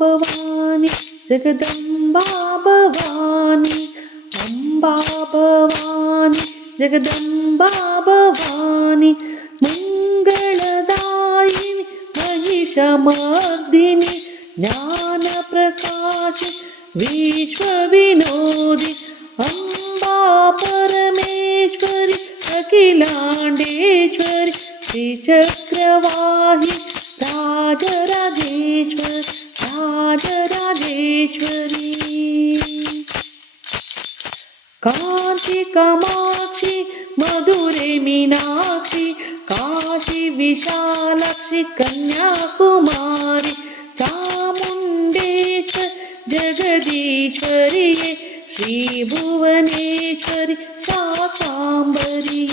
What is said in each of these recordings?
भवानी जगदम्बा भवानी अम्बा भवानी जगदम्बा भवानी मंगलदायिनी महिषमर्दिनी ज्ञानप्रकाशि विश्वविनोदि अम्बा परमेश्वरि अखिलाण्डेश्वरि श्रीचक्रवाहि राजराजेश्वरी कांची कामाक्षि मधुरे मीनाक्षि काशी विशालाक्षि कन्याकुमारी चामुण्डेश्वरि जगदीश्वरी श्रीभुवनेश्वरि शाकाम्बरी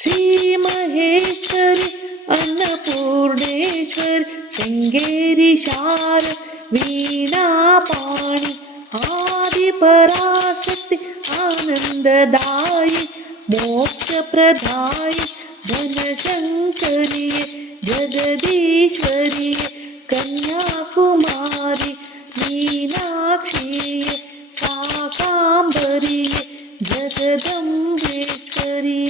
श्रीमहेश्वरि अन्नपूर्णेश्वरि शृंगेरी शार वीणापाणि आदिपराशक्ति आनन्ददायि मोक्षप्रदायि धनशङ्करि जगदीश्वरि कन्याकुमारी मीनाक्षी शाकाम्बरी जगदम्बेश्वरी।